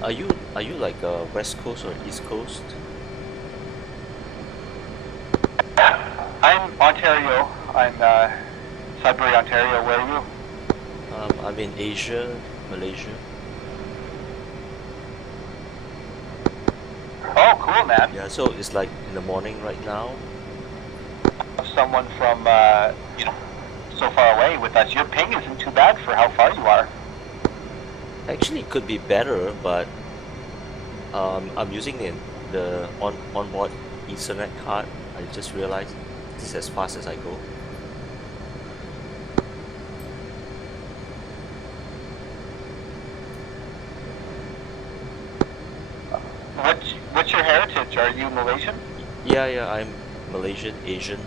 Are you like West Coast or East Coast? I'm Ontario. I'm Sudbury, Ontario. Where are you? I'm in Asia, Malaysia. Oh, cool, man. Yeah, so it's like in the morning right now. Someone from so far away with us. Your ping isn't too bad for how far you are. Actually, it could be better, but I'm using the onboard Ethernet card. I just realized this is as fast as I go. What's your heritage? Are you Malaysian? Yeah, I'm Malaysian, Asian,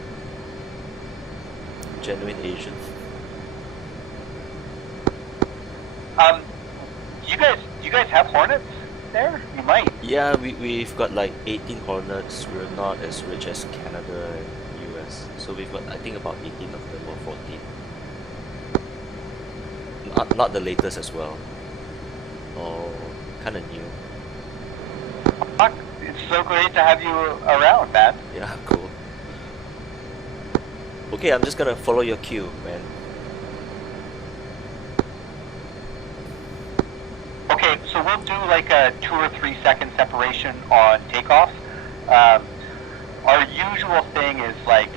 genuine Asian. You guys have Hornets there? You might. Yeah, we've got like 18 Hornets. We're not as rich as Canada and US, so we've got I think about 18 of them or 14. Not the latest as well. Oh, kind of new. Fuck, it's so great to have you around, man. Yeah, cool. Okay, I'm just gonna follow your cue, man. Okay, so we'll do like a 2 or 3 second separation on takeoff. Our usual thing is like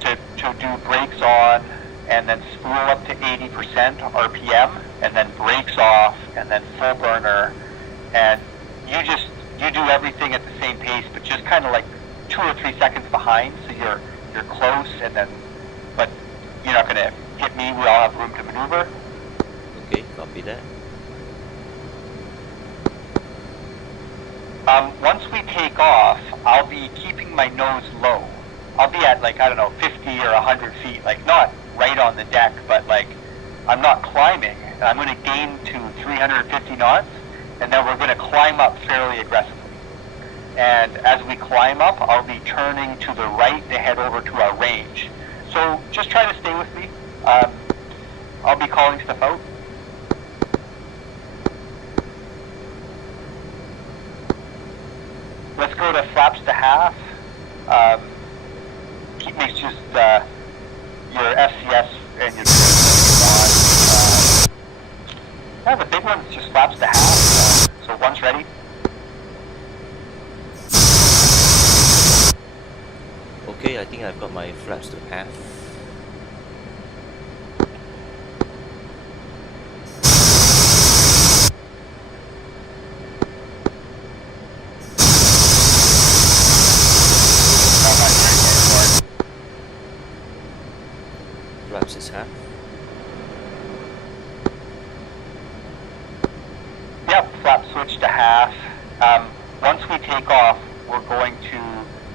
to do brakes on and then spool up to 80% RPM and then brakes off and then full burner, and you do everything at the same pace, but just kind of like 2 or 3 seconds behind, so you're close, and then but you're not gonna hit me. We all have room to maneuver. Okay, copy that. Once we take off, I'll be keeping my nose low. I'll be at like, I don't know, 50 or 100 feet, like not right on the deck, but like I'm not climbing. I'm going to gain to 350 knots, and then we're going to climb up fairly aggressively. And as we climb up, I'll be turning to the right to head over to our range. So just try to stay with me. I'll be calling stuff out. Let's go to flaps to half. Keep me just your FCS and your the big one's just flaps to half. So one's ready. Okay, I think I've got my flaps to half. Flaps is half. Yep, flap switch to half. Once we take off, we're going to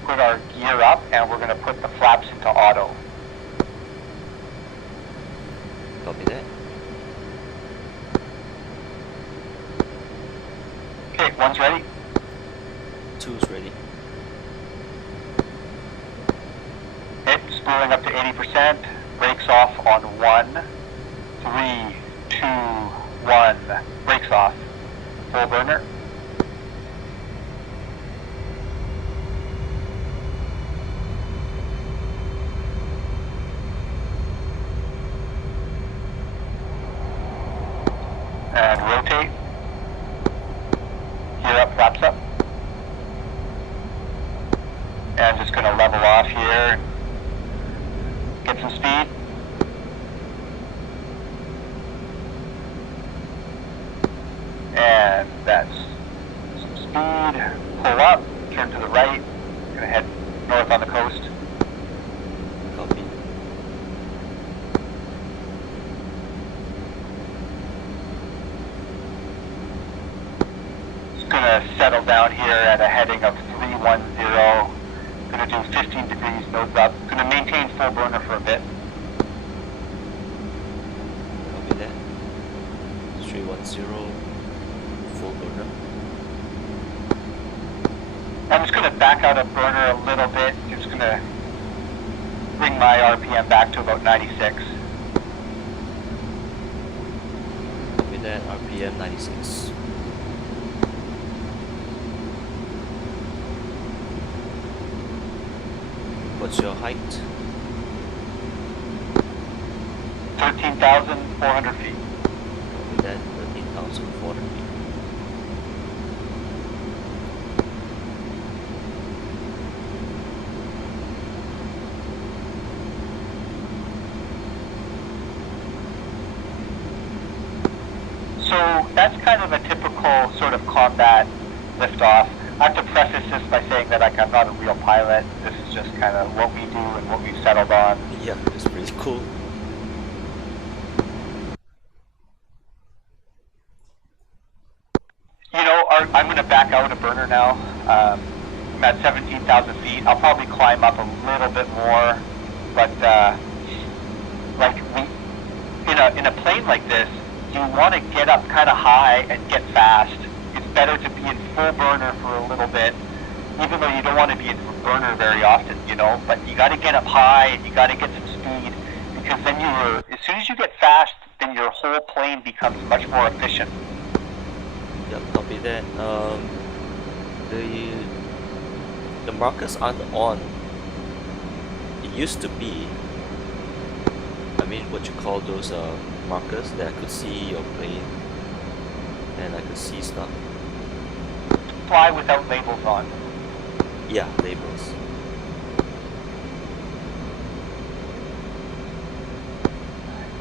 put our gear up and we're going to put the flaps into auto. Copy that. Okay, one's ready. Two's ready. Okay, spooling up to 80%. Brakes off on 1, 3, 2, 1. Brakes off. Full burner. And rotate. Gear up, flaps up. And just going to level off here. Get some speed. And that's some speed. Pull up, turn to the right. Gonna head north on the coast. Copy. It's gonna settle down here at a heading of 310. Gonna do 15 degrees nose up. Gonna maintain full burner for a bit. Copy that. 310. Full burner. I'm just gonna back out of burner a little bit. Just gonna bring my RPM back to about 96. Copy that. RPM 96. What's your height? 13,400 feet. Copy that, 13,400 feet. So that's kind of a typical sort of combat liftoff. I have to preface this by saying that like I'm not a real pilot. This is just kind of what we do and what we've settled on. Yeah, it's pretty cool. You know, I'm going to back out a burner now. I'm at 17,000 feet. I'll probably climb up a little bit more, but like in a plane like this, you want to get up kind of high and get fast. It's better to be in full burner for a little bit, even though you don't want to be in burner very often, you know, but you got to get up high and you got to get some speed, because then as soon as you get fast, then your whole plane becomes much more efficient. Yep, copy that. The markers aren't on. It used to be. I mean, what you call those markers that I could see your plane and I could see stuff. Fly without labels on. Yeah, labels.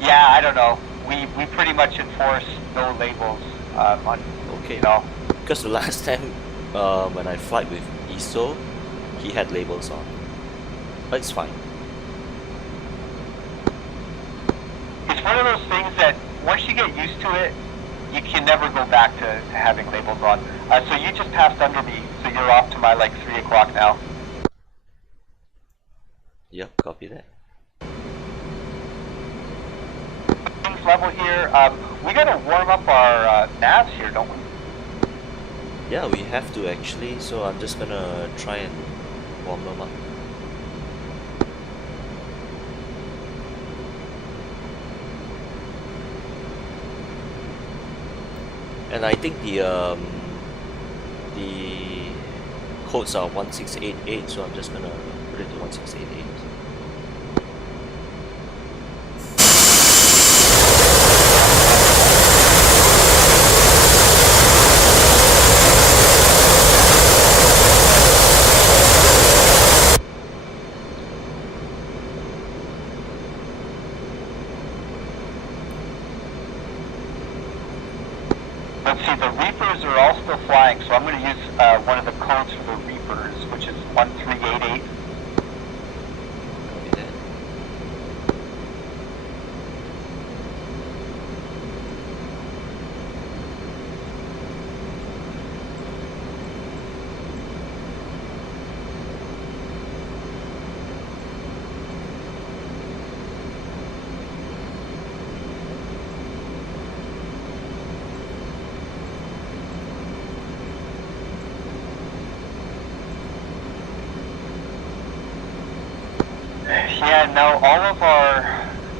Yeah, I don't know. We pretty much enforce no labels on. Okay. You know. Because the last time when I flight with ISO, he had labels on, but it's fine. It's one of those things that once you get used to it, you can never go back to having labels on. So you just passed under me, so you're off to my like 3 o'clock now. Yep, copy that. Things level here. We gotta warm up our navs here, don't we? Yeah, we have to actually, so I'm just gonna try and warm them up. And I think the codes are 1688, so I'm just gonna put it to 1688. Let's see, the Reapers are all still flying, so I'm going to use one of the codes for the Reapers, which is 1388. Copy that. Yeah, now all of our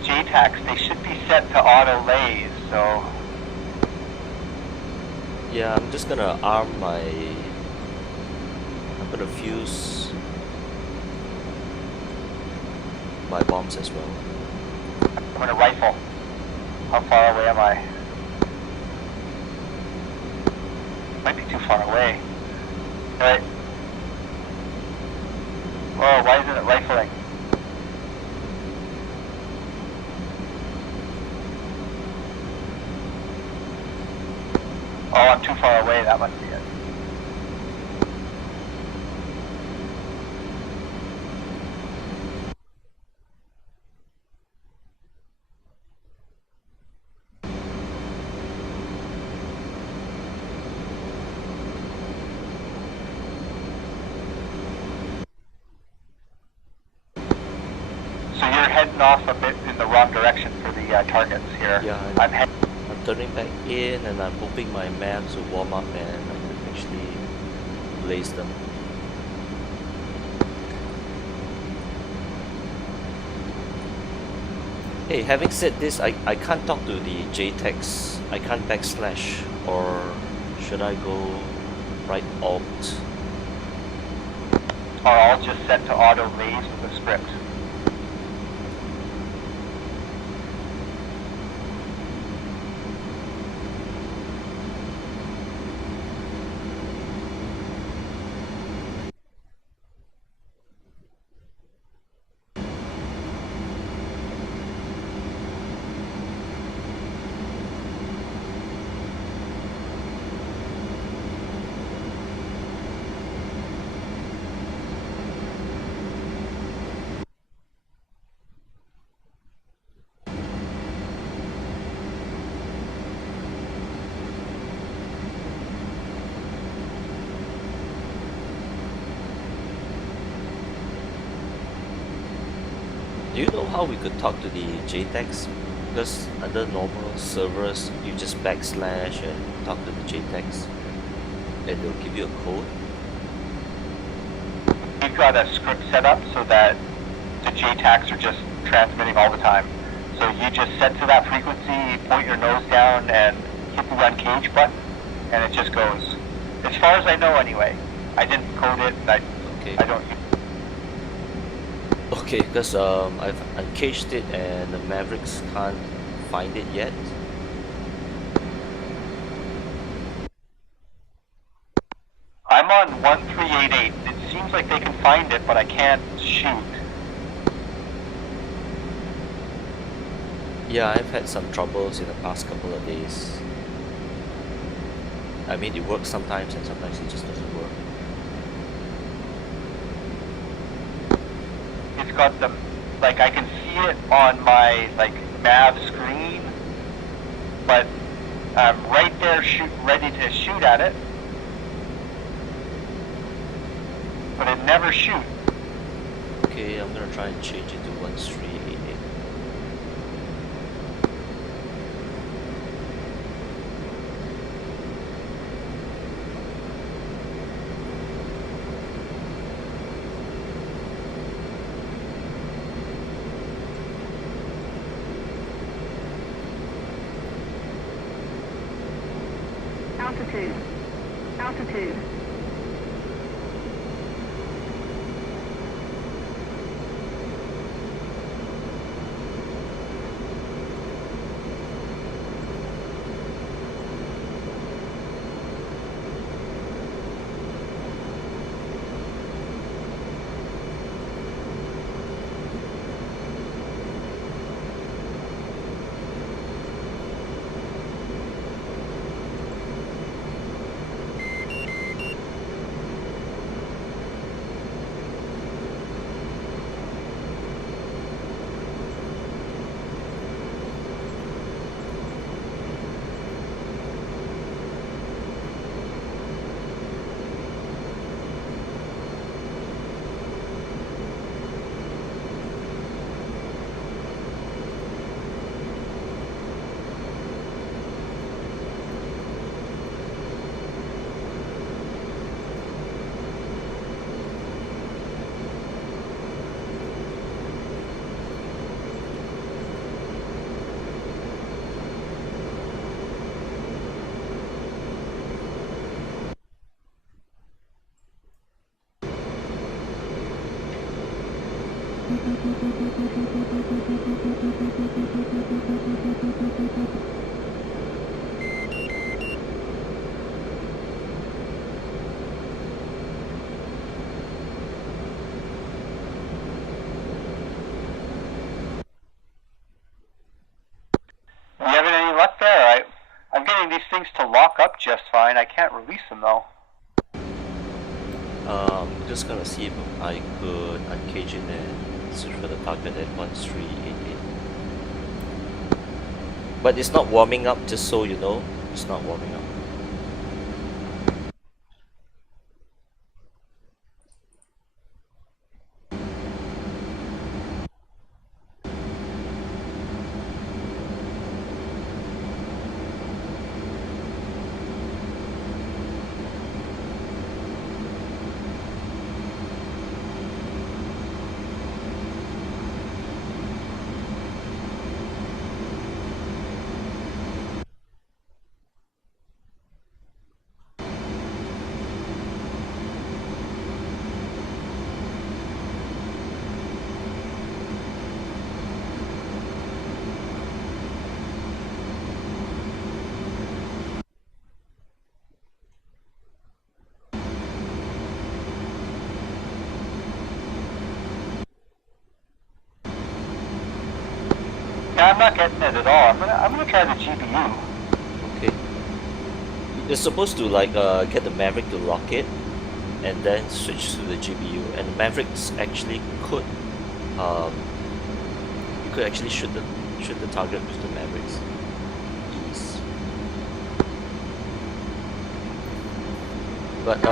JTACs, they should be set to auto lays, so... Yeah, I'm just gonna arm my... I'm gonna fuse my bombs as well. I'm going to rifle. How far away am I? Might be too far away. Alright. Whoa, why isn't it rifling? Oh, I'm too far away, that must be it. So you're heading off a bit in the wrong direction for the targets here. Yeah, I'm heading. I'm turning back in and I'm hoping my maps will warm up and I can actually blaze them. Hey, having said this, I can't talk to the JTACs. I can't backslash, or should I go right alt? are all just set to auto lays with the script. Do you know how we could talk to the JTAGs? Because under normal servers, you just backslash and talk to the JTAGs, and they'll give you a code. We've got a script set up so that the JTAGs are just transmitting all the time. So you just set to that frequency, point your nose down, and hit the run cage button, and it just goes. As far as I know, anyway. I didn't code it. Okay. I don't. Okay, because I've uncaged it and the Mavericks can't find it yet. I'm on 1388. It seems like they can find it, but I can't shoot. Yeah, I've had some troubles in the past couple of days. I mean, it works sometimes and sometimes it just doesn't work. It's got the, like, I can see it on my, like, nav screen, but I'm right there ready to shoot at it, but it never shoots. Okay, I'm gonna try and change it to 1388. Altitude. Altitude. You having any luck there? I'm getting these things to lock up just fine. I can't release them though. I'm just gonna see if I could uncage it and search for the target at 1388. But it's not warming up, just so you know. It's not warming up. Yeah, I'm not getting it at all. I'm gonna try the GBU. Okay. You're supposed to like get the Maverick to lock it and then switch to the GBU, and the Mavericks actually could you could actually shoot the target with the Mavericks ease. But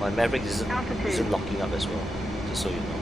my Maverick isn't locking up as well, just so you know.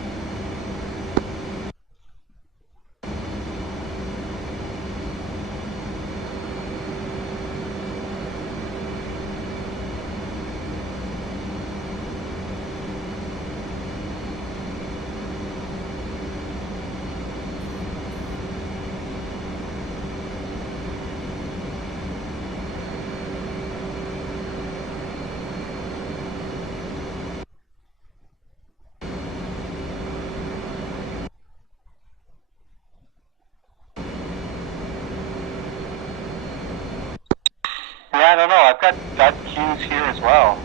Yeah, I don't know. I've got cues here as well.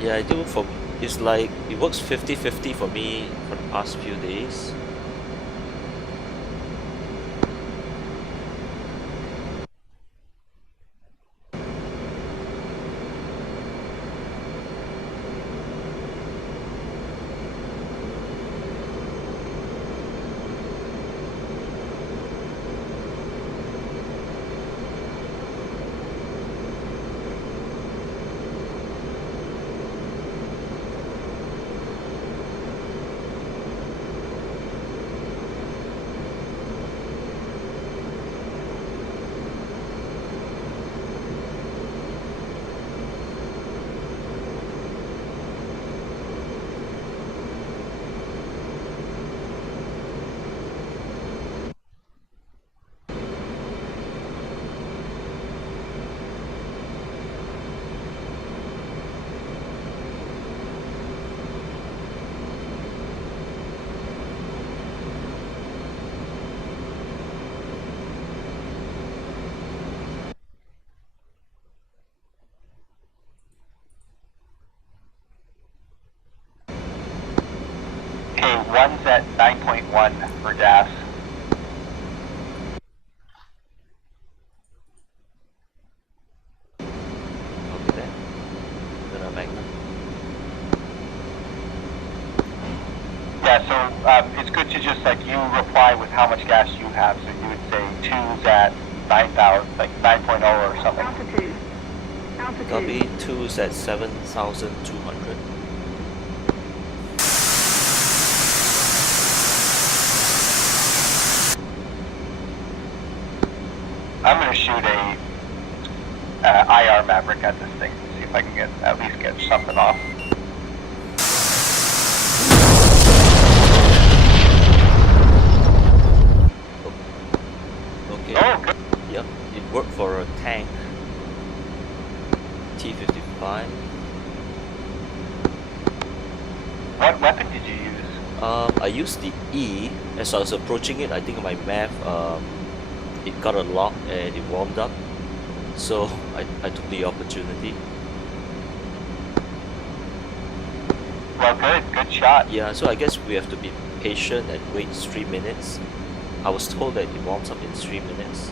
Yeah, I do. It's like it works 50-50 for me for the past few days. Okay, one's at 9.1 for gas. Okay, then I'm back now. Yeah, so it's good to just like you reply with how much gas you have. So you would say two's at 9,000, like 9.0 or something. Altitude. Altitude. Copy, 2's at 7,200. I'm gonna shoot a IR Maverick at this thing. See if I can at least get something off. Okay. Oh, good. Yep, it worked for a tank. T-55. What weapon did you use? I used the E. As I was approaching it, I think my map it got a lock and it warmed up. So I took the opportunity. Well, good shot. Yeah, so I guess we have to be patient and wait 3 minutes. I was told that it warms up in 3 minutes.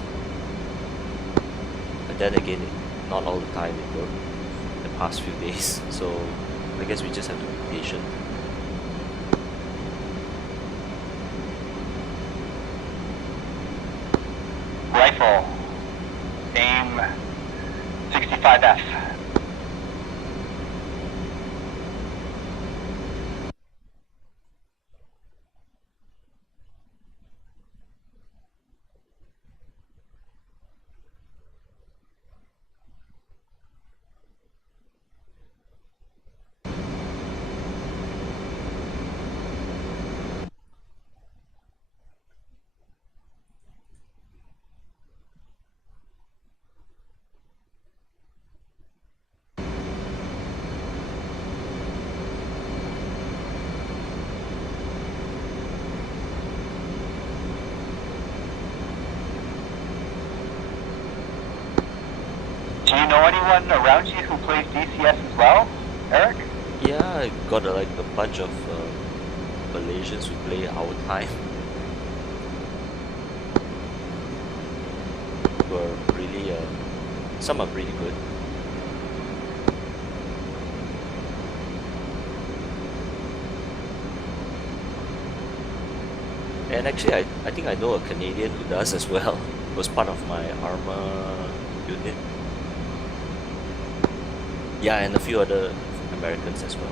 But then again, not all the time it worked the past few days. So I guess we just have to be patient. Rifle. Aim 65F. Do you know anyone around you who plays DCS as well, Eric? Yeah, I got like a bunch of Malaysians who play our time. were really, some are pretty good. And actually, I think I know a Canadian who does as well. Was part of my armor unit. Yeah, and a few other Americans as well.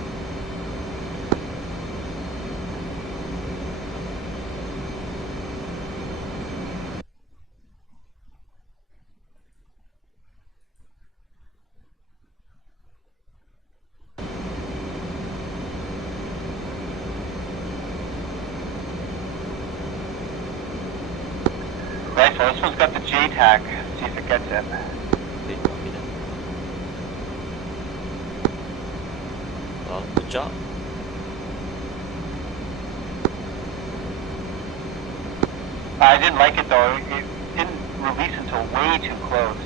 Right, so this one's got the J tag. See if it gets in. Okay, copy that. Well, good job. I didn't like it though. It didn't release until way too close.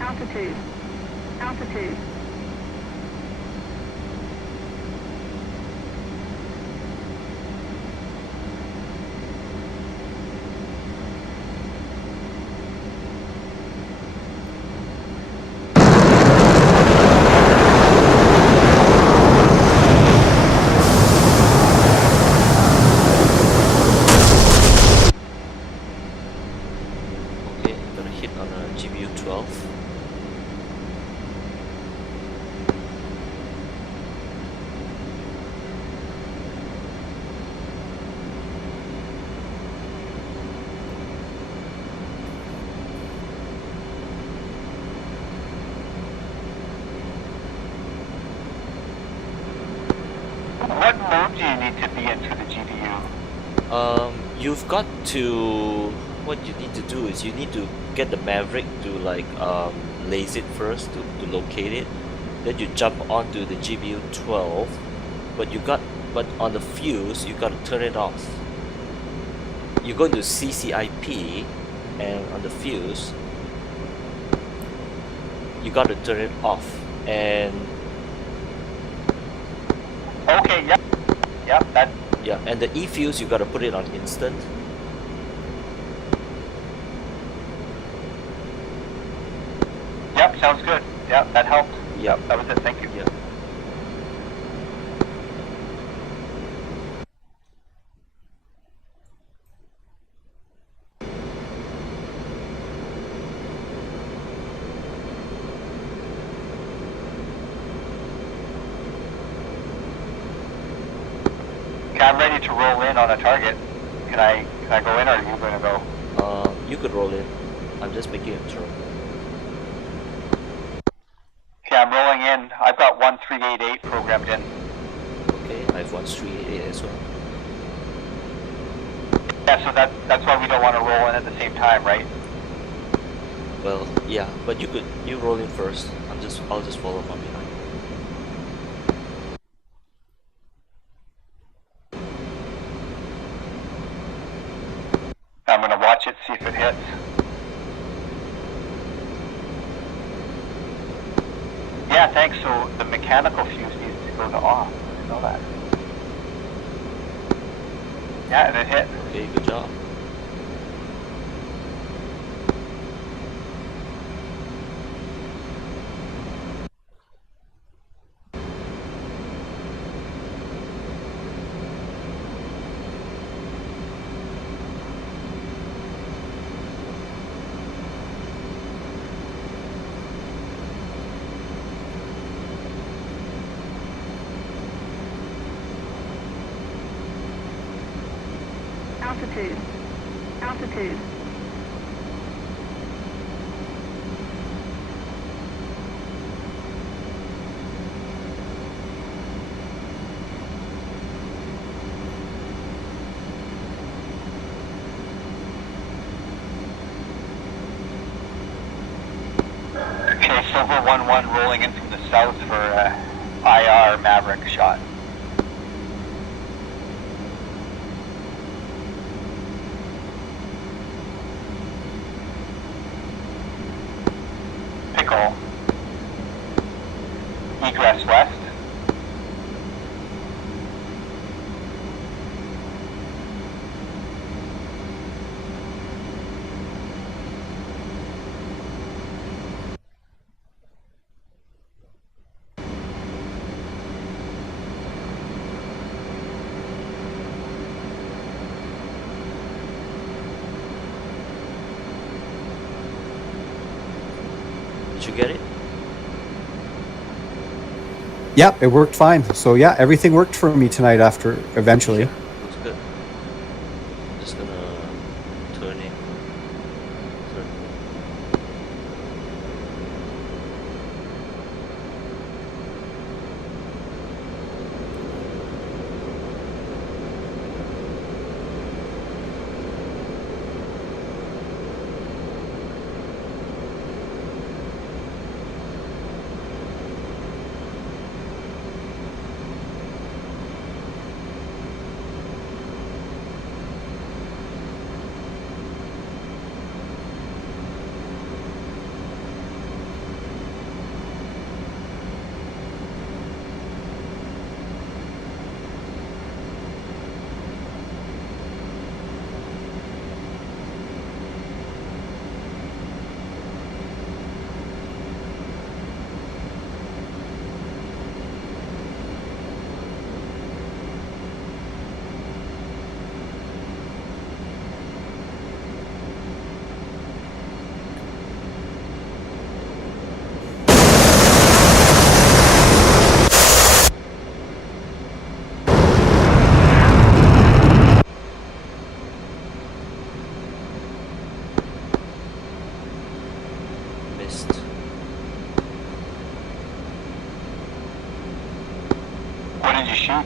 Altitude. Altitude. Okay, got a hit on a GBU-12. What mode do you need to be in for the GBU? You've got to. What you need to do is you need to get the Maverick to like laze it first to locate it. Then you jump onto the GBU-12, but on the fuse you got to turn it off. You go into CCIP, and on the fuse you got to turn it off. And Okay, yep. Yep, that. yeah, and the E fuse you got to put it on instant. Yep, sounds good. Yep, that helped. Yep. That was it, thank you. Yeah. Okay, I'm ready to roll in on a target. Can I go in or are you going to go? You could roll in. I'm just making a turn. Okay, I'm rolling in. I've got 1388 programmed in. Okay, I have 1388 as well. Yeah, so that's why we don't want to roll in at the same time, right? Well, yeah, but you roll in first. I'll just follow from behind. I'm going to watch it, see if it hits. Yeah, thanks. So the mechanical fuse needs to go to off. I didn't know that. Yeah, and it hit. Okay, good job. Altitude. Altitude. Okay, Silver 1-1 rolling in from the south for IR Maverick shot. Pickle. Egress west. Did you get it? Yeah, it worked fine. So yeah, everything worked for me tonight after eventually. Yeah, looks good. Just gonna turn it. Turn. Missed. What did you shoot?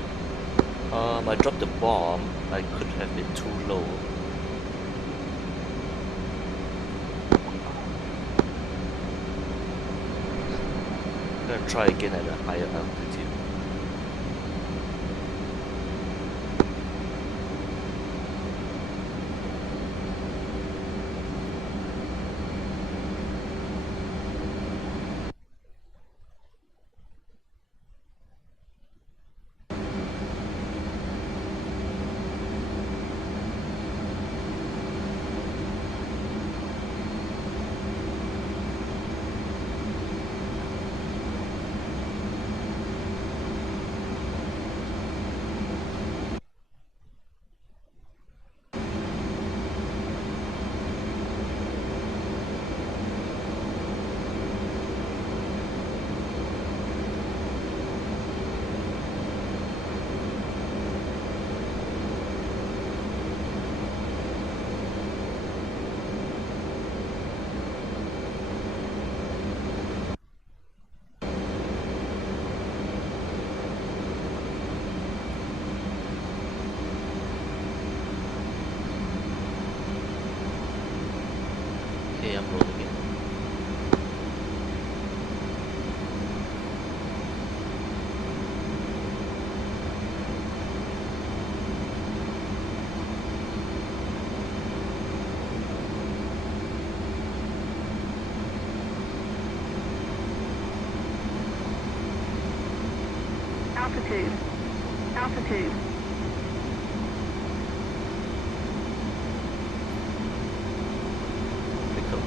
I dropped the bomb. I could have been too low. I'm gonna try again at a higher altitude. Okay, I'm rolling it. Altitude. Altitude. Pick up.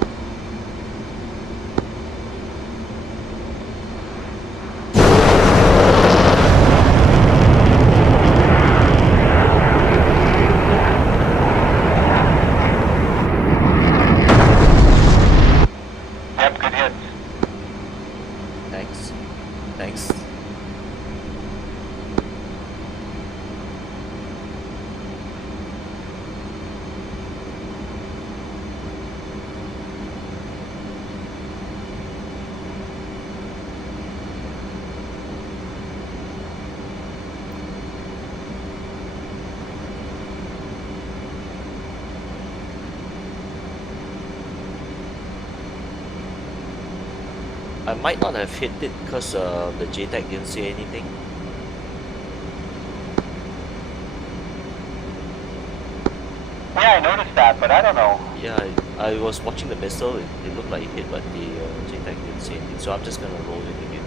Yep, good hits. Thanks. Thanks. I might not have hit it because the JTAG didn't say anything. Yeah, I noticed that, but I don't know. Yeah, I was watching the missile. It looked like it hit, but the JTAG didn't say anything. So I'm just gonna roll it again.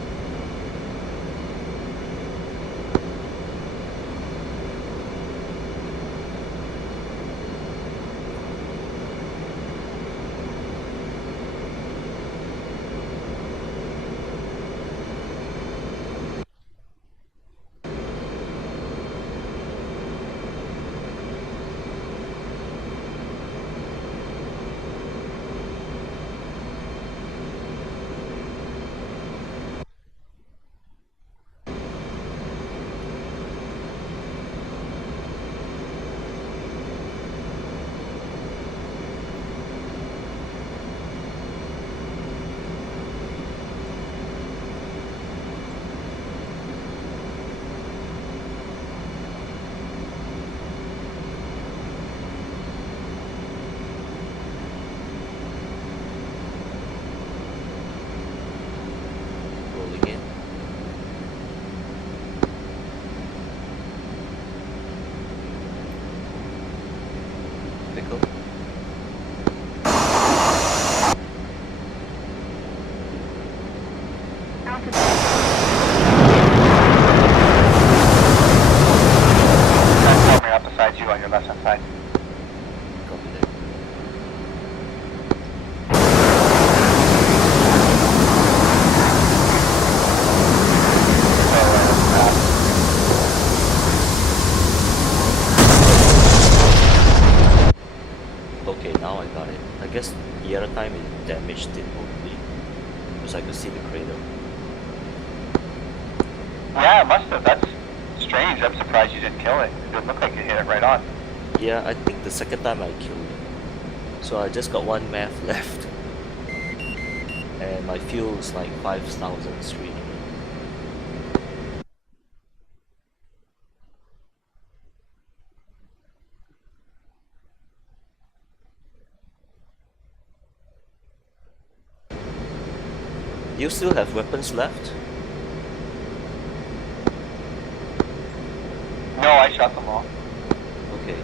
Rolling in. Pickle. Altitude. That's coming up beside you on your left hand side. Copy that. Okay, now I got it. I guess the other time it damaged it only because I could see the crater. Yeah, it must have. That's strange. I'm surprised you didn't kill it. It didn't look like you hit it right on. Yeah, I think the second time I killed it. So I just got one math left. And my fuel is like 5,300. Do you still have weapons left? No, I shot them all. Okay.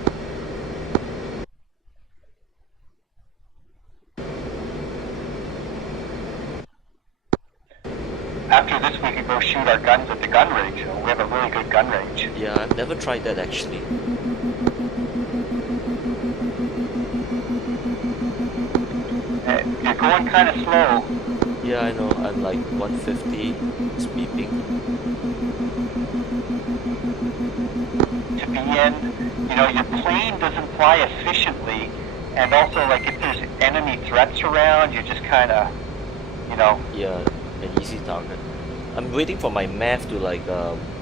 After this, we could go shoot our guns at the gun range. We have a really good gun range. Yeah, I've never tried that actually. You're going kind of slow. Yeah, I know. I'm like 150. It's beeping. To be in, your plane doesn't fly efficiently, and also, like, if there's enemy threats around, you're just kind of, Yeah, an easy target. I'm waiting for my math to like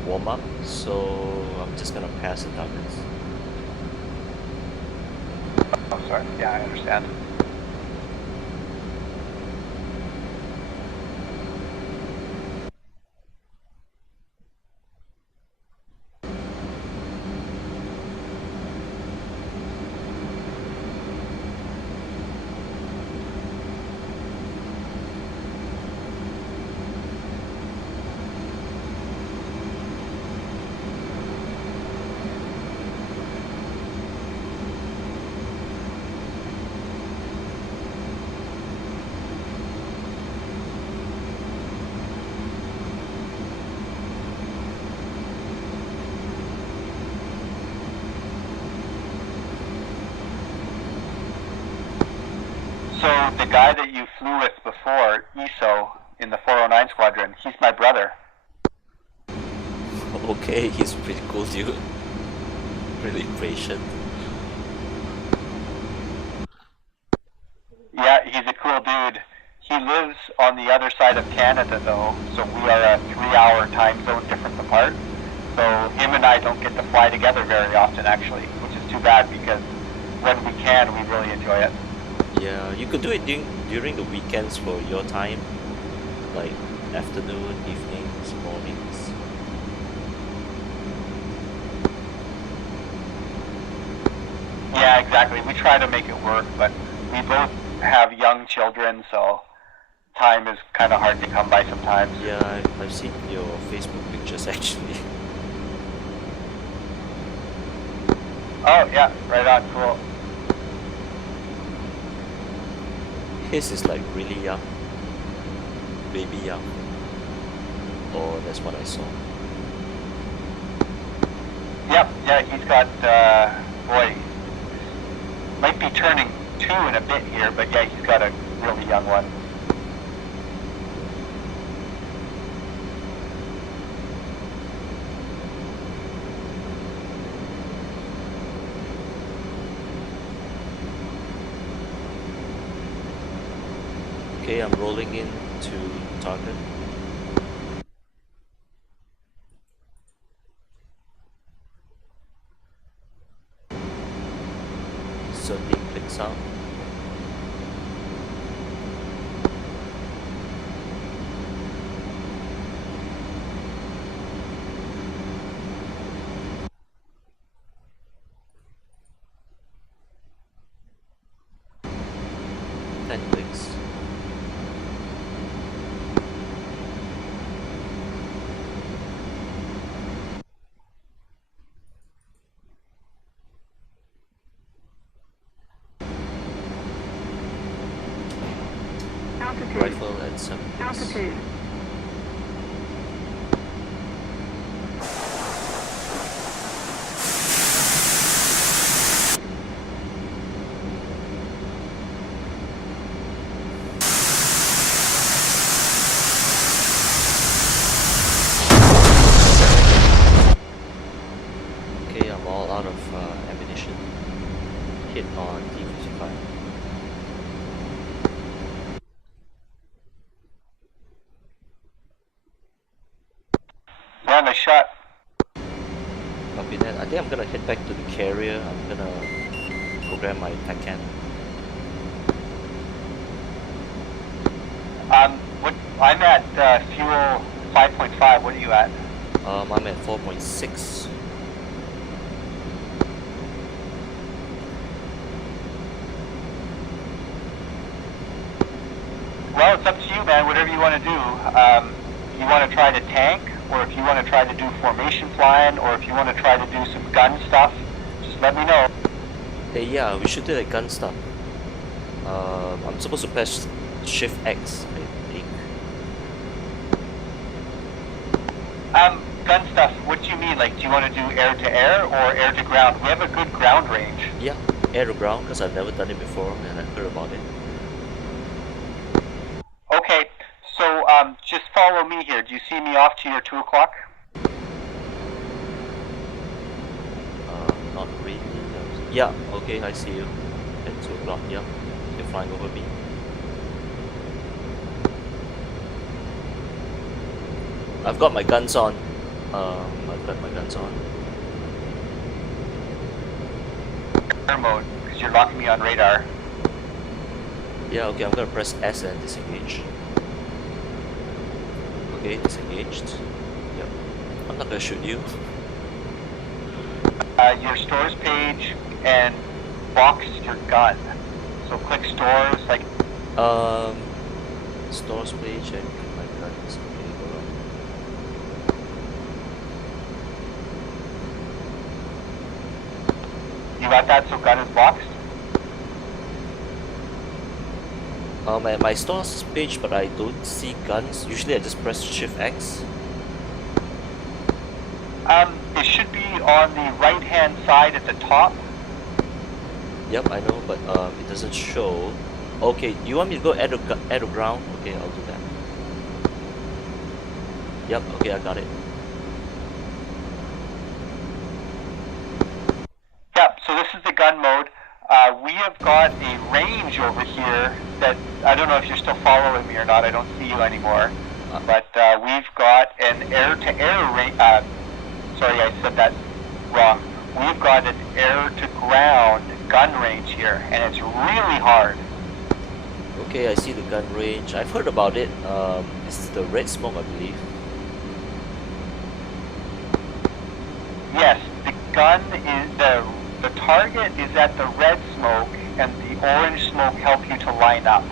warm up, so I'm just gonna pass the targets. Oh, sorry. Yeah, I understand. So the guy that you flew with before, ESO, in the 409 squadron, he's my brother. Okay, he's pretty cool dude. Really patient. Yeah, he's a cool dude. He lives on the other side of Canada, though, so we are a 3-hour time zone difference apart. So him and I don't get to fly together very often, actually, which is too bad because when we can, we really enjoy it. Yeah, you could do it during the weekends for your time, like afternoon, evenings, mornings. Yeah, exactly. We try to make it work, but we both have young children, so time is kind of hard to come by sometimes. Yeah, I've seen your Facebook pictures actually. Oh yeah, right on, cool. His is like really young, baby young. Oh, that's what I saw. Yep, yeah, he's got, boy, might be turning 2 in a bit here, but yeah, he's got a really young one. Okay, I'm rolling in to target. Sending clicks out. Clicks. Altitude. Rifle at 7 clicks. Altitude. Okay, I'm all out of ammunition. Hit on D55. Yeah, nice shot. Copy that. I think I'm gonna head back to the carrier. I'm gonna program my attack can. What, I'm at fuel 5.5, what are you at? I'm at 4.6. Well, it's up to you, man, whatever you want to do. You want to try to tank, or if you want to try to do formation flying, or if you want to try to do some gun stuff, just let me know. Hey, yeah, we should do the gun stuff. I'm supposed to press Shift X, I think. Gun stuff, what do you mean? Like, do you want to do air to air or air to ground? We have a good ground range. Yeah, air to ground, because I've never done it before and I heard about it. Okay, so just follow me here. Do you see me off to your 2 o'clock? Not really. Yeah, okay, I see you. At 2 o'clock, yeah. You're flying over me. I've got my guns on. I've got my guns on. Air mode, because you're locking me on radar. Yeah, okay, I'm gonna press S and disengage. Okay, disengaged. Yep. I'm not gonna shoot you. Your stores page and box your gun. So click stores, like, Stores page and my guns. Okay, hold on. you got that, so gun is boxed? At my stores page, but I don't see guns. Usually I just press Shift X. It should be on the right-hand side at the top. Yep, I know, but it doesn't show. Okay, you want me to go add a ground? Okay, I'll do that. Yep, okay, I got it. Yep, so this is the gun mode. We have got a range over here that, I don't know if you're still following me or not, I don't see you anymore. But we've got an air-to-air range, sorry, I said that wrong. We've got an air-to-ground gun range here, and it's really hard. Okay, I see the gun range. I've heard about it. It's the red smoke, I believe. Yes, the gun is, the target is at the red smoke, and the orange smoke help you to line up.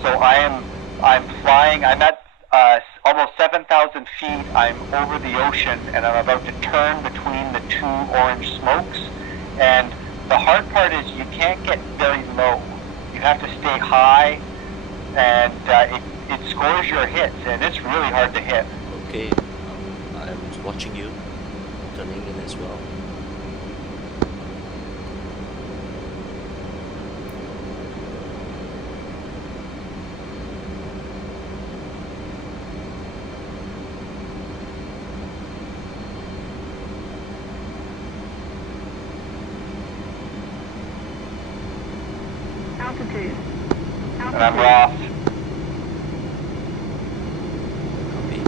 So I am I'm flying. I'm at almost 7,000 feet. I'm over the ocean, and I'm about to turn between the two orange smokes. And the hard part is you can't get very low. You have to stay high, and it scores your hits, and it's really hard to hit. Okay, I'm watching you, turning in as well. Altitude. And I'm off. Copy.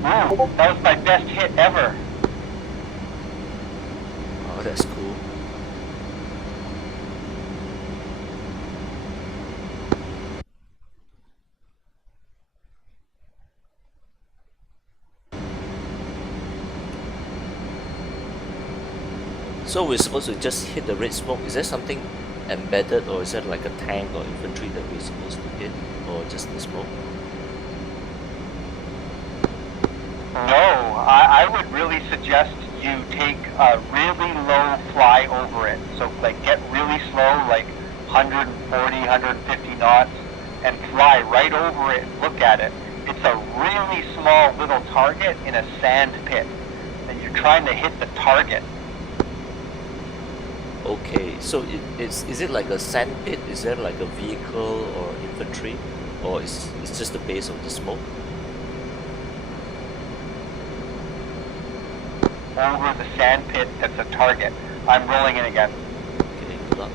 Ooh, that was my best hit ever. Oh, that's cool. So we're supposed to just hit the red smoke. Is there something embedded, or is that like a tank or infantry that we're supposed to hit, or just the smoke? No, I would really suggest you take a really low fly over it. So like get really slow, like 140, 150 knots, and fly right over it and look at it. It's a really small little target in a sand pit, and you're trying to hit the target. Okay, so is it like a sand pit? Is there like a vehicle or infantry, or it's just the base of the smoke? Over the sand pit, that's a target. I'm rolling in again. Okay, good luck.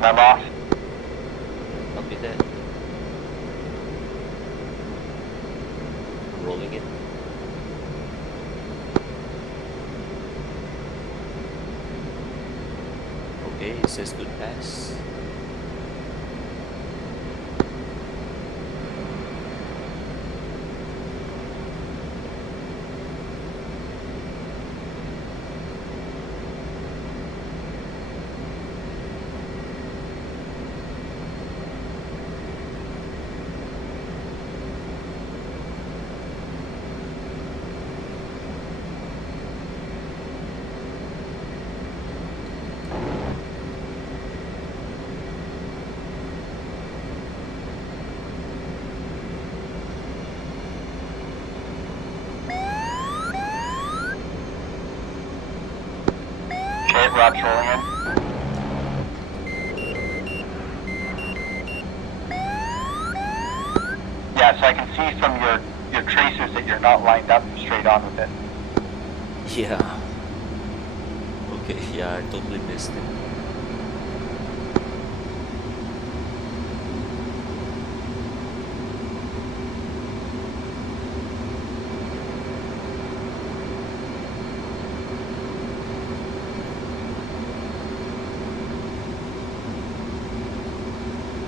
I'm off. Copy that. Rolling it. Okay, it says good pass. Okay, Rob's rolling in. Yeah, so I can see from your tracers that you're not lined up straight on with it. Yeah. Okay, yeah, I totally missed it.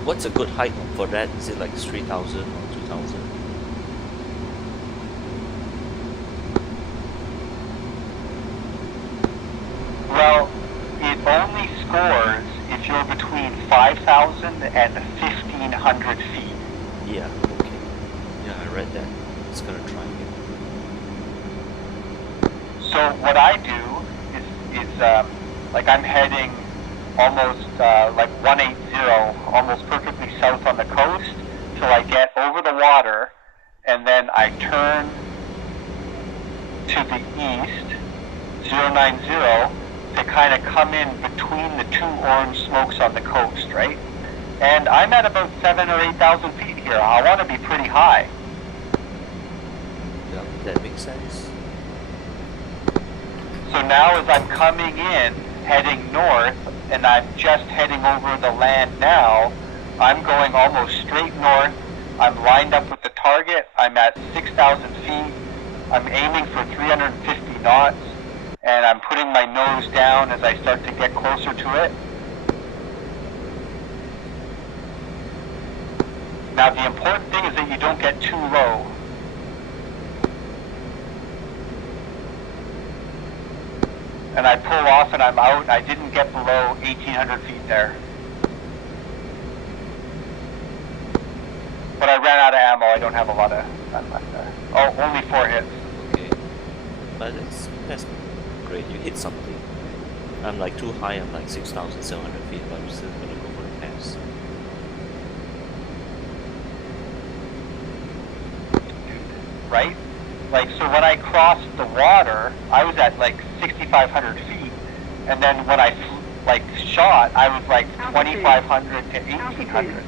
What's a good height for that? Is it like 3,000 or 2,000? Well, it only scores if you're between 5,000 and 1,500 feet. Yeah, okay. Yeah, I read that. It's gonna try again. So what I do is like I'm heading almost like 180, almost perfectly south on the coast till I get over the water, and then I turn to the east, 090, to kind of come in between the two orange smokes on the coast, right? And I'm at about 7,000 or 8,000 feet here. I want to be pretty high. Yeah, that makes sense. So now as I'm coming in, heading north, and I'm just heading over the land now, I'm going almost straight north. I'm lined up with the target. I'm at 6,000 feet. I'm aiming for 350 knots. and I'm putting my nose down as I start to get closer to it. Now the important thing is that you don't get too low. And I pull off and I'm out. I didn't get below 1,800 feet there. But I ran out of ammo. I don't have a lot of gun left there. Oh, only 4 hits. Okay. But that's great. You hit something. I'm like too high. I'm like 6,700 feet, but I'm still gonna go for the pass. Right? Like, so when I crossed the water, I was at like 6,500 feet, and then when I like shot, I was like 2,500 to 1,800.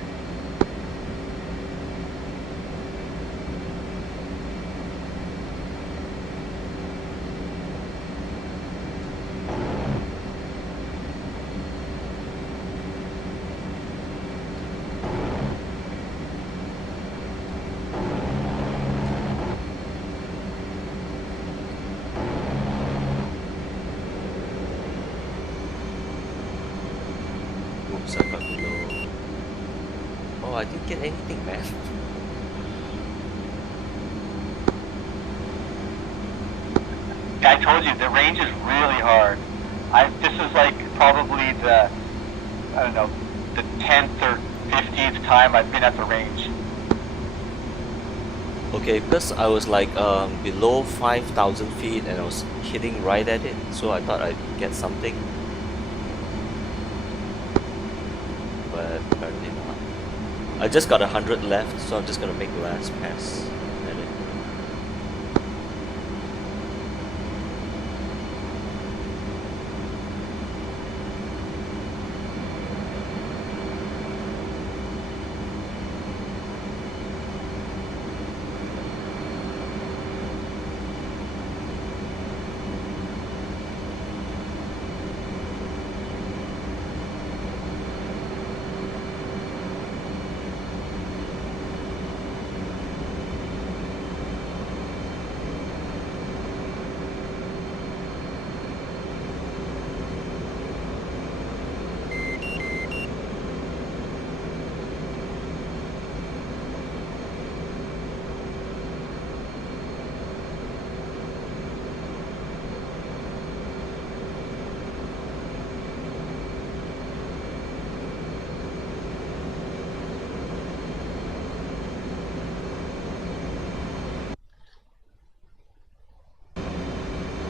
Oops, I got below. Oh, I didn't get anything, man. I told you, the range is really hard. This is like probably the, I don't know, the 10th or 15th time I've been at the range. Okay, because I was like below 5,000 feet and I was hitting right at it, so I thought I'd get something. But apparently not. I just got 100 left, so I'm just gonna make the last pass at it.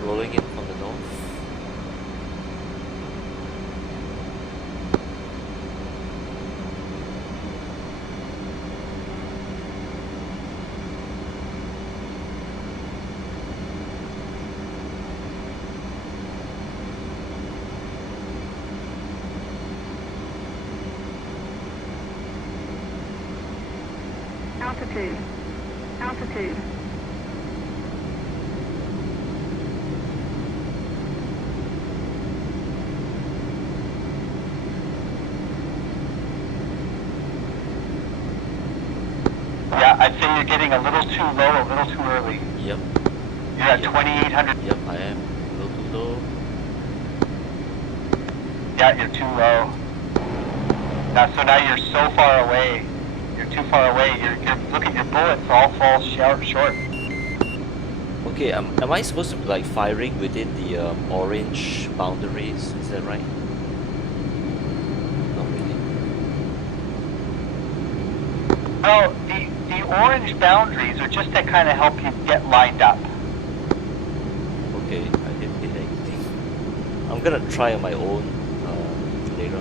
Rolling in from the north. Altitude. Altitude. Yeah, I'd say you're getting a little too low, a little too early. Yep. You're at 2,800. Yep, I am. A little too low. Yeah, you're too low. Now, so now you're so far away. You're too far away. Look at your bullets all fall short. Okay, am I supposed to be like firing within the orange boundaries? Is that right? Not really. Well, the orange boundaries are just to kind of help you get lined up. Okay, I didn't hit anything. I'm gonna try on my own later.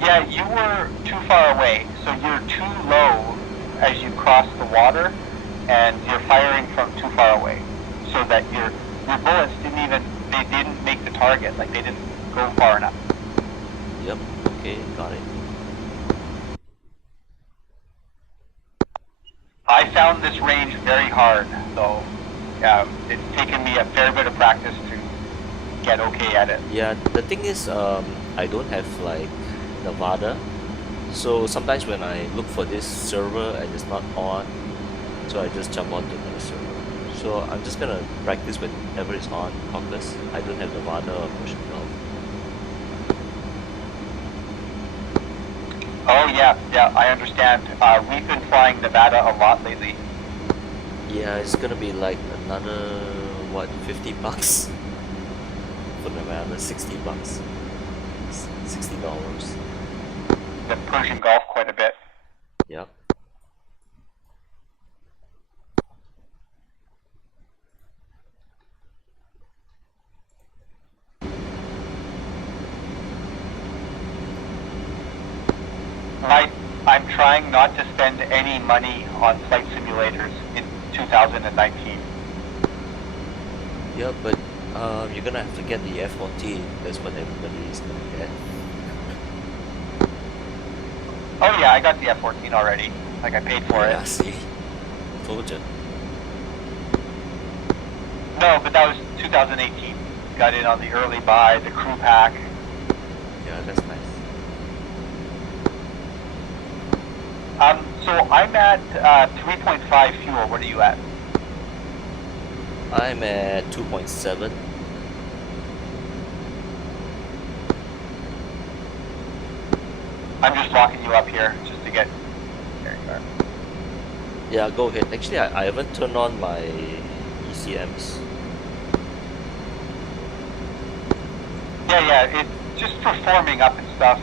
Yeah, you were too far away, so you're too low as you cross the water, and you're firing from too far away, so that your bullets didn't make the target, like they didn't go far enough. Yep, okay, got it. I found this range very hard, though. It's taken me a fair bit of practice to get okay at it. Yeah, the thing is, I don't have like Nevada, so sometimes when I look for this server and it's not on, so I just jump onto another server. So I'm just gonna practice whenever it's on Caucus. I don't have Nevada or Persian Gulf. Oh yeah, I understand. We've been flying Nevada a lot lately. Yeah, it's gonna be like another, what, $50 for Nevada, $60. $60. The Persian Gulf quite a bit. Yep. I'm trying not to spend any money on flight simulators in 2019. Yeah, but you're gonna have to get the F-14. That's what everybody is gonna get. Oh yeah, I got the F-14 already. Like I paid for Yeah, it. see? Told you. No, but that was 2018. Got in on the early buy, the crew pack. Yeah, that's nice. So I'm at 3.5 fuel. What are you at? I'm at 2.7. I'm just locking you up here just to get. There you are. Yeah, go ahead. Actually, I haven't turned on my ECMs. Yeah, it's just for forming up and stuff.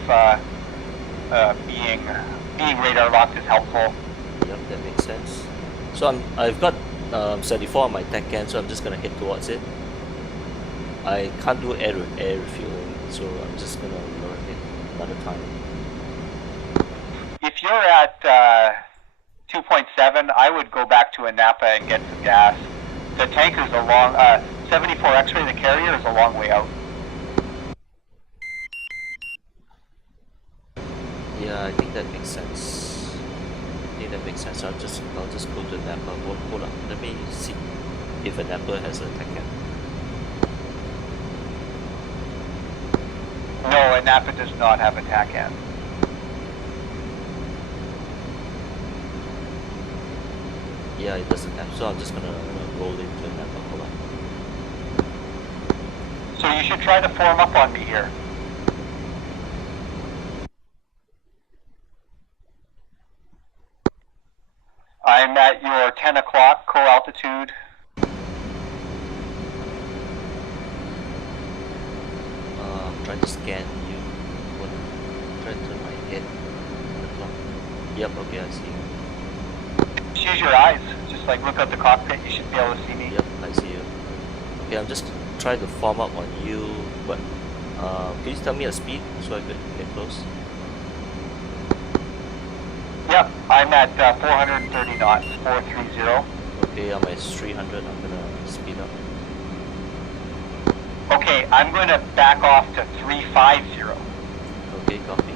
Being radar locked is helpful. Yep, that makes sense. So I've got 74 on my tech can, so I'm just gonna head towards it. I can't do air refueling, so I'm just gonna learn it another time. If you're at 2.7, I would go back to Napa and get some gas. The tanker's a long, 74 X-ray, the carrier is a long way out. Yeah, I think that makes sense. I'll just go to Napa. Hold on. Let me see if a Napa has a tech can. No, a Napa does not have a TACAN. Yeah, it doesn't have. So I'm just gonna roll into a Napa. Hold on. So you should try to form up on me here. I'm at your 10 o'clock co-altitude. I'm trying to scan you. What? Trying to turn my head. Yep. Okay, I see you. Just use your eyes. Just like look out the cockpit. You should be able to see me. Yep, I see you. Okay, I'm just trying to form up on you. But can you tell me a speed so I could get close? Yep, I'm at 430 knots, 430. Okay, I'm at 300. I'm gonna speed up. Okay, I'm going to back off to 350. Okay, copy.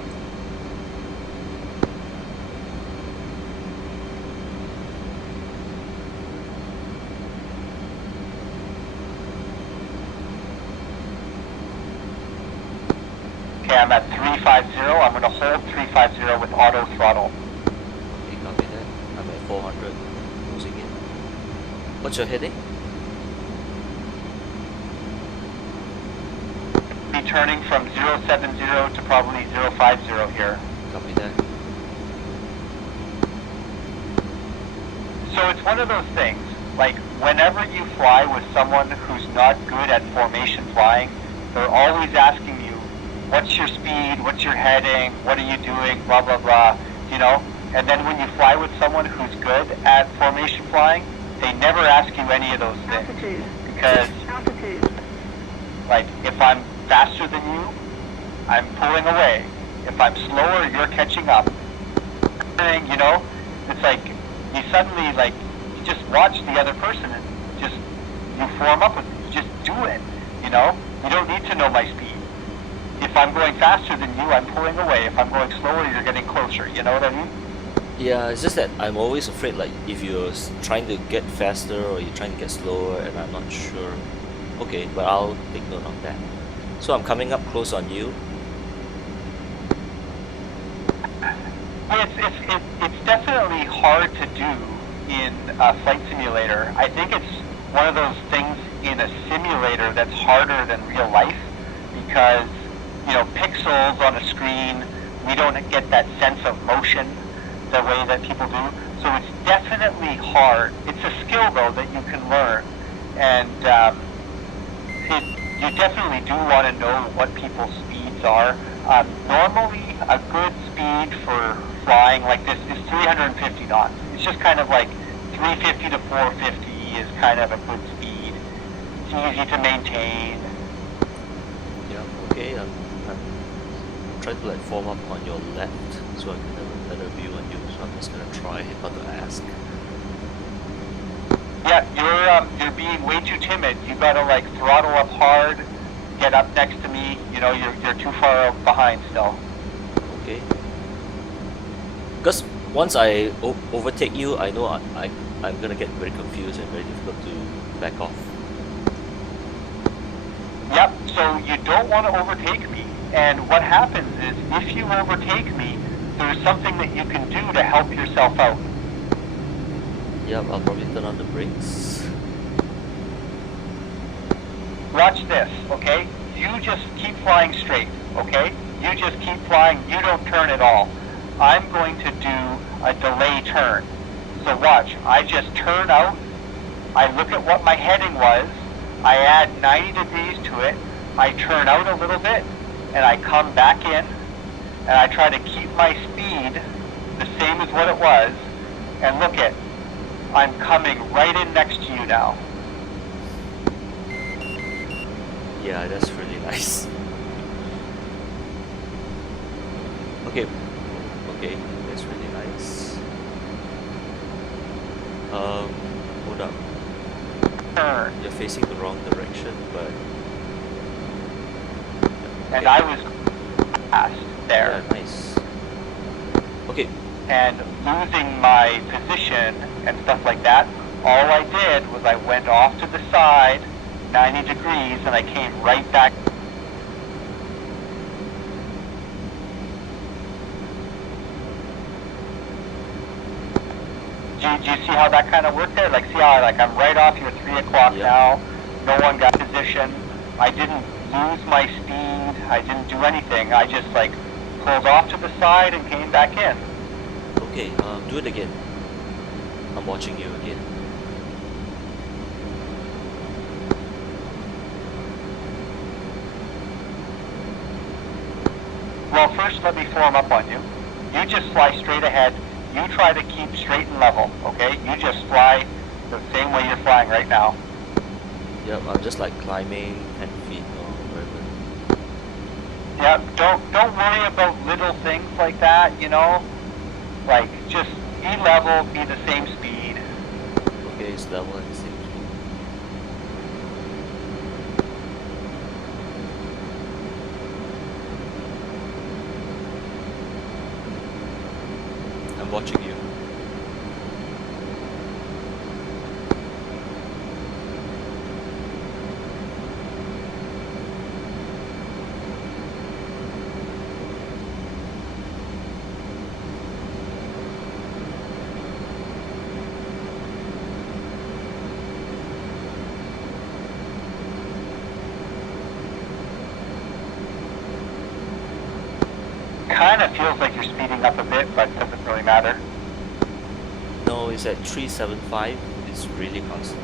Okay, I'm at 350. I'm going to hold 350 with auto throttle. Okay, copy that. I'm at 400. Closing in. What's your heading? Returning from 070 to probably 050 here. Copy that. So it's one of those things, like whenever you fly with someone who's not good at formation flying, they're always asking you, what's your speed, what's your heading, what are you doing, blah, blah, blah, you know? And then when you fly with someone who's good at formation flying, they never ask you any of those things. Altitude. Because, Altitude. like, if I'm faster than you, I'm pulling away. If I'm slower, you're catching up. You know, it's like you suddenly like you just watch the other person and just you form up with it. You just do it. You know, you don't need to know my speed. If I'm going faster than you, I'm pulling away. If I'm going slower, you're getting closer. You know what I mean? Yeah, it's just that I'm always afraid, like, if you're trying to get faster or you're trying to get slower and I'm not sure. Okay, but I'll take note of that. So I'm coming up close on you. It's definitely hard to do in a flight simulator. I think it's one of those things in a simulator that's harder than real life because, you know, pixels on a screen, we don't get that sense of motion the way that people do. So it's definitely hard. It's a skill, though, that you can learn. And you definitely do want to know what people's speeds are. Normally, a good speed for flying like this is 350 knots. It's just kind of like 350 to 450 is kind of a good speed. It's easy to maintain. Yeah, okay, I'm trying to like form up on your left so I can have a better view on you, so I'm just gonna try how to ask. Yeah, you're being way too timid. You gotta like throttle up hard, get up next to me. You know, you're too far behind still. Okay. Because once I overtake you, I know I'm gonna get very confused and very difficult to back off. Yep, so you don't want to overtake me. And what happens is, if you overtake me, there's something that you can do to help yourself out. Yep, I'll probably turn on the brakes. Watch this, okay? You just keep flying straight, okay? You just keep flying, you don't turn at all. I'm going to do a delay turn. So watch, I just turn out, I look at what my heading was, I add 90 degrees to it, I turn out a little bit, and I come back in, and I try to keep my speed the same as what it was, and look at, I'm coming right in next to you now. Yeah, that's really nice. Okay, that's really nice. Hold up. Turn. You're facing the wrong direction, but... And I was fast there. Yeah, nice. Okay. And losing my position and stuff like that, all I did was I went off to the side, 90 degrees, and I came right back. Do you see how that kind of worked there? Like, see how I'm right off your 3 o'clock now, no one got position, I didn't lose my speed, I didn't do anything, I just like pulled off to the side and came back in. Okay, do it again. I'm watching you again. Well, first let me form up on you. You just fly straight ahead. You try to keep straight and level, okay? You just fly the same way you're flying right now. Yep, I'm just like climbing 10 feet or whatever. Yeah, don't worry about little things like that, you know? Like, just be level, be the same speed. Okay, it's level and the same speed. I'm watching you. Kind of feels like you're speeding up a bit, but it doesn't really matter. No, it's at 375. It's really constant.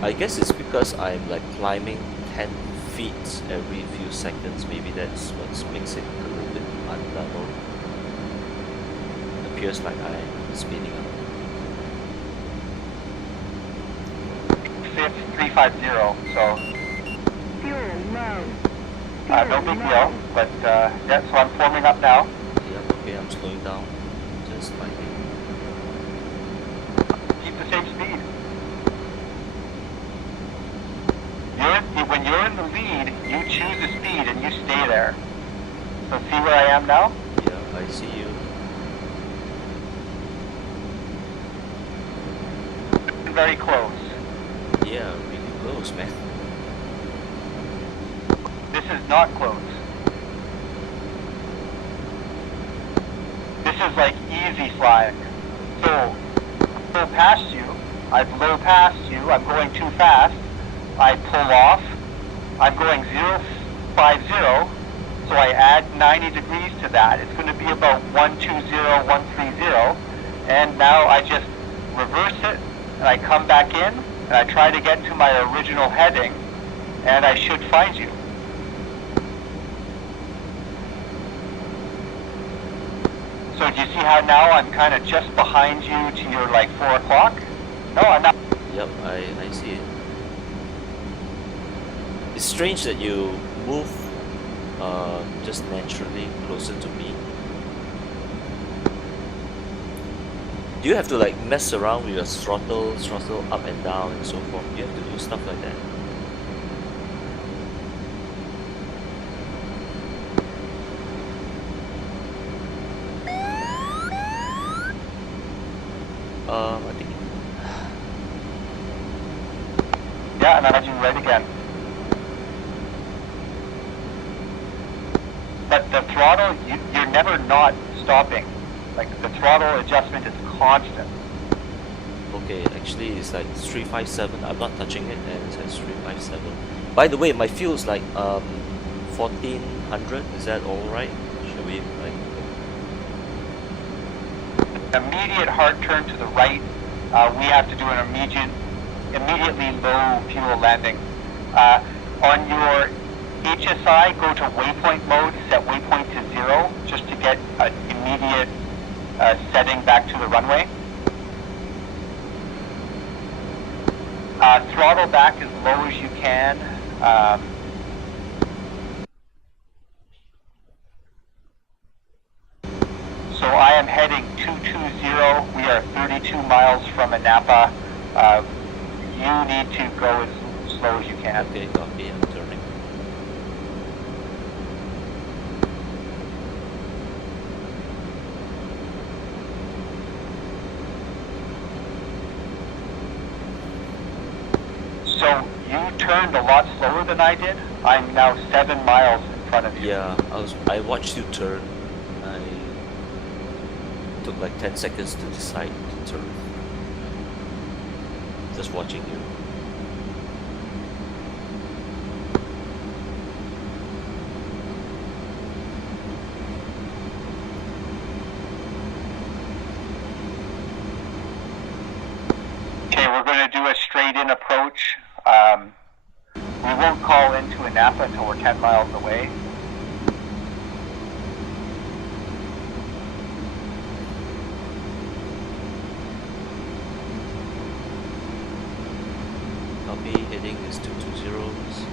I guess it's because I'm like climbing 10 feet every few seconds. Maybe that's what makes it a little bit unlevel. It appears like I'm speeding up. 350, so Fuel low. no big deal. But yeah, so I'm forming up now. Yeah, okay, I'm slowing down. Just slightly. Keep the same speed. When you're in the lead, you choose a speed and you stay there. So see where I am now? Yeah, I see you. very close. Yeah, really close, man. This is not close. This is like easy flying. So, blow past you, I blow past you, I'm going too fast, I pull off, I'm going 050, so I add 90 degrees to that. It's going to be about 120, 130, and now I just reverse it, and I come back in, and I try to get to my original heading, and I should find you. So do you see how now I'm kind of just behind you to your like 4 o'clock? No, I'm not. Yep, I see it. It's strange that you move just naturally closer to me. Do you have to like mess around with your throttle up and down and so forth? Do you have to do stuff like that? I think. Yeah, and I do right again. But the throttle, you're never not stopping. Like the throttle adjustment is constant. Okay, actually it's like 357. I'm not touching it, and it says 357. By the way, my fuel is like 1400. Is that all right? Should we like? Immediate hard turn to the right. We have to do an immediately low fuel landing. On your HSI, go to waypoint mode, set waypoint to 0, just to get an immediate setting back to the runway. Throttle back as low as you can. So I am heading 220. We are 32 miles from Anapa. You need to go as slow as you can. Okay, copy. I'm turning. So you turned a lot slower than I did. I'm now 7 miles in front of you. Yeah, I watched you turn. I took like 10 seconds to decide to turn. Just watching you. Okay, we're going to do a straight-in approach. We won't call into Anapa until we're 10 miles away. Copy, heading is 220.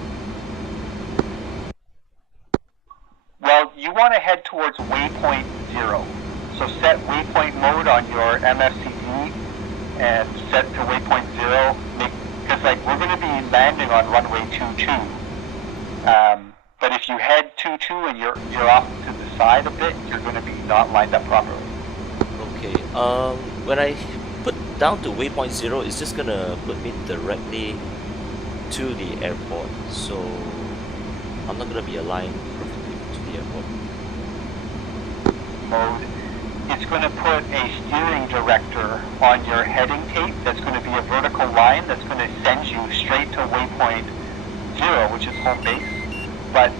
Well, you want to head towards waypoint 0. So set waypoint mode on your MFCD and set to waypoint 0. Because like we're going to be landing on runway 22. But if you head 22 and you're off to the side a bit, you're going to be not lined up properly. Okay. When I put down to waypoint 0, it's just gonna put me directly to the airport. So I'm not gonna be aligned perfectly to the airport. Mode. It's going to put a steering director on your heading tape that's going to be a vertical line that's going to send you straight to waypoint 0, which is home base. But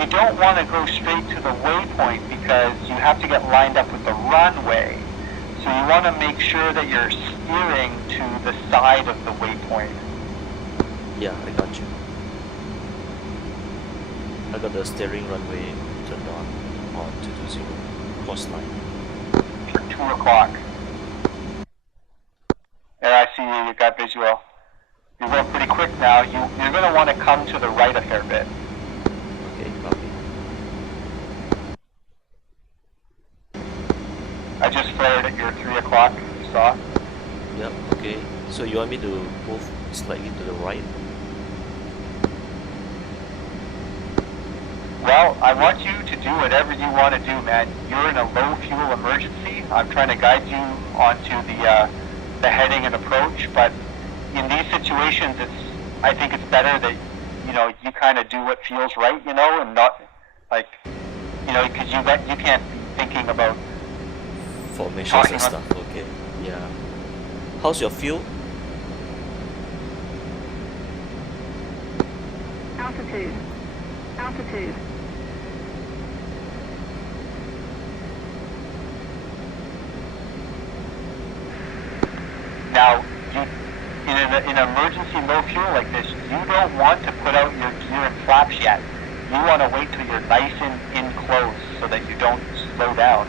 you don't want to go straight to the waypoint because you have to get lined up with the runway. So you want to make sure that you're steering to the side of the waypoint. Yeah, I got you. I got the steering runway turned on 220 course line. For 2 o'clock. There, I see you got visual. You're going pretty quick now. You're going to want to come to the right a fair bit. Okay, copy. I just flared at your 3 o'clock, you saw? Yep, okay. So you want me to move slightly to the right? Well, I want you to do whatever you want to do, man. You're in a low fuel emergency. I'm trying to guide you onto the heading and approach, but in these situations, I think it's better that, you know, you kind of do what feels right, you know, and not like, you know, because you can't be thinking about Formations talking and on- stuff. Okay. Yeah. How's your fuel? Altitude. Altitude. Now, in an emergency low fuel like this, you don't want to put out your gear and flaps yet. You want to wait till you're nice and in close so that you don't slow down.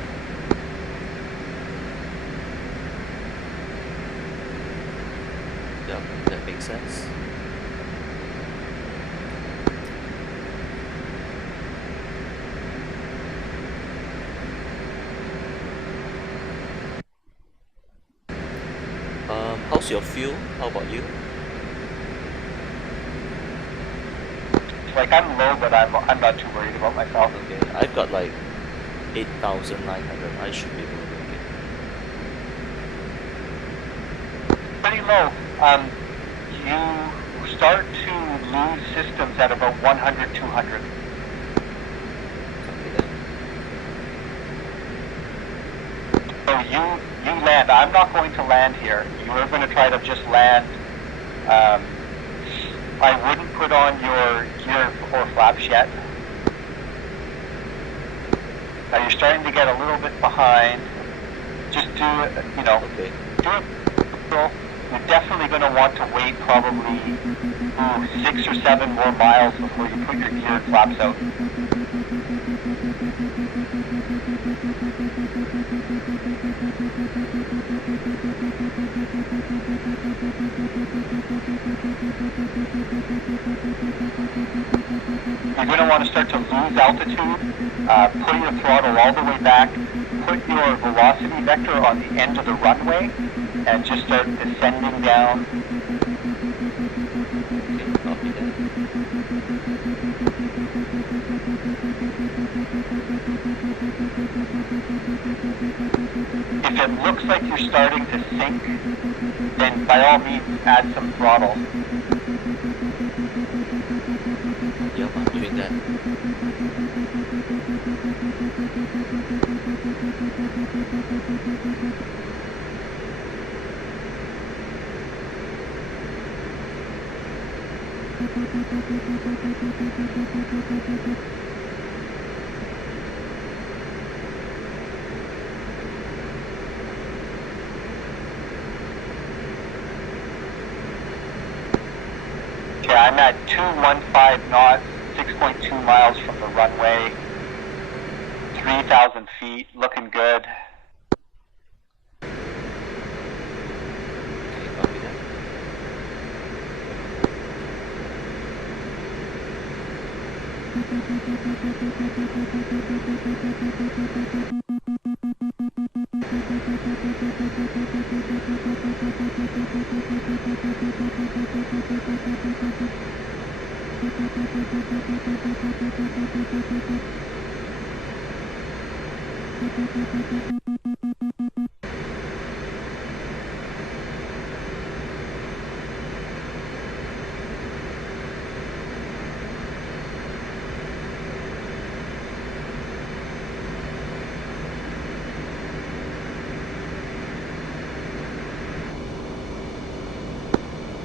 Yeah, that makes sense. How's your fuel? How about you? Like, I'm low, but I'm not too worried about myself. Okay, I've got like 8,900. I should be able to make it. Pretty low. You start to lose systems at about 100, 200. Copy that. So you land. I'm not going to land here. You are going to try to just land. I wouldn't put on your gear or flaps yet. Now you're starting to get a little bit behind. Just do it, you know, Okay. do it. You're definitely going to want to wait probably 6 or 7 more miles before you put your gear and flaps out. You're going to want to start to lose altitude, put your throttle all the way back, put your velocity vector on the end of the runway, and just start descending down. Copy that. If it looks like you're starting to sink, then by all means add some throttle. Yep, I'm doing that. Okay, I'm at 215 knots, 6.2 miles from the runway, 3,000 feet, looking good. Okay, copy that.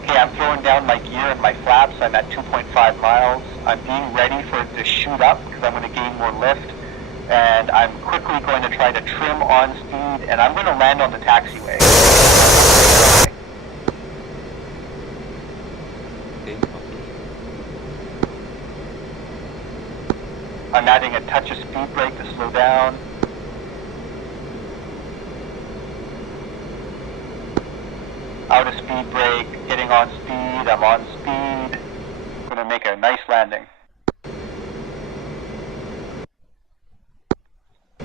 Okay, I'm throwing down my gear and my flaps. I'm at 2.5 miles. I'm being ready for it to shoot up because I'm going to gain more lift. And I'm quickly going to try to trim on speed, and I'm going to land on the taxiway. Okay, copy. I'm adding a touch of speed brake to slow down. Out of speed brake, getting on speed, I'm on speed. Going to make a nice landing.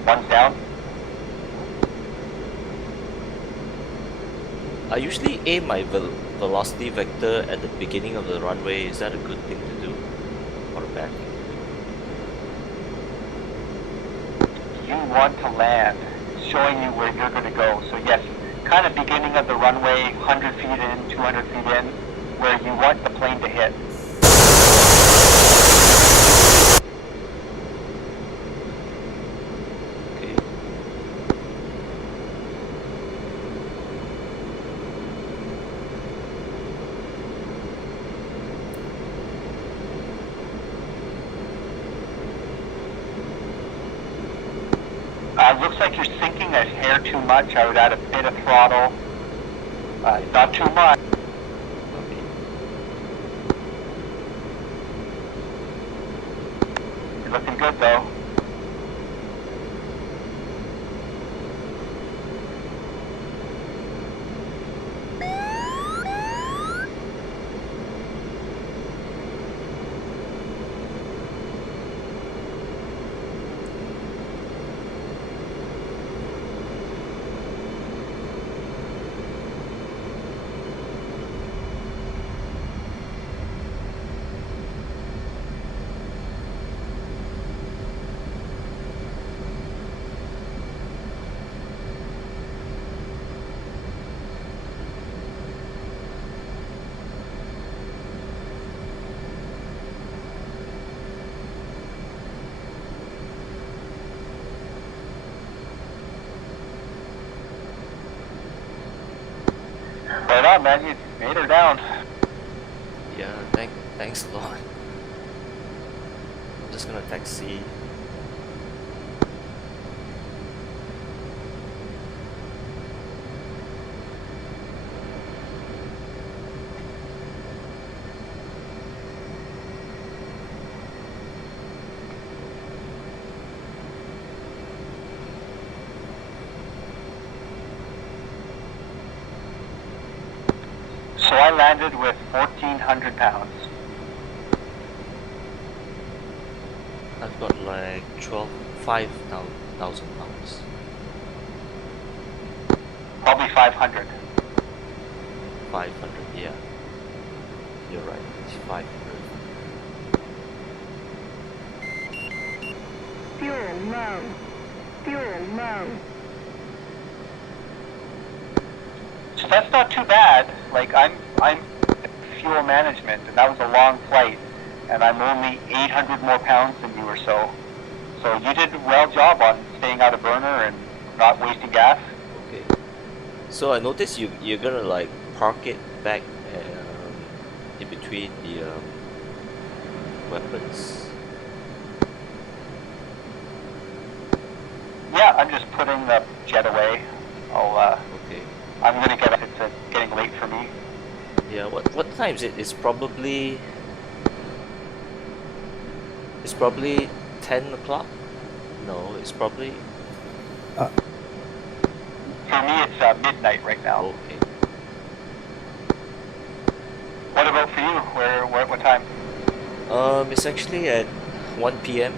One's down. I usually aim my velocity vector at the beginning of the runway. Is that a good thing to do? Or a bad thing to do? You want to land. It's showing you where you're going to go. So yes, kind of beginning of the runway, 100 feet in, 200 feet in, where you want the plane to hit. Okay. Looks like you're sinking a hair too much. I would add a bit of throttle. Not too much. Okay. You're looking good though. Right on, man. You made her down. Yeah, thanks a lot. I'm just gonna taxi. So I landed with 1,400 pounds. I've got like 5,000 pounds. Probably 500. 500, yeah. You're right, it's 500. Fuel low. Fuel low. So that's not too bad. Like I'm fuel management, and that was a long flight, and I'm only 800 more pounds than you or so. So you did a well job on staying out of burner and not wasting gas. Okay. So I noticed you're gonna like park it back in between the weapons. Yeah, I'm just putting the jet away. Okay. I'm gonna get up. It's getting late for me. Yeah. What time is it? It's probably 10 o'clock. No, it's probably For me, it's midnight right now. okay. What about for you? What time? It's actually at 1 p.m.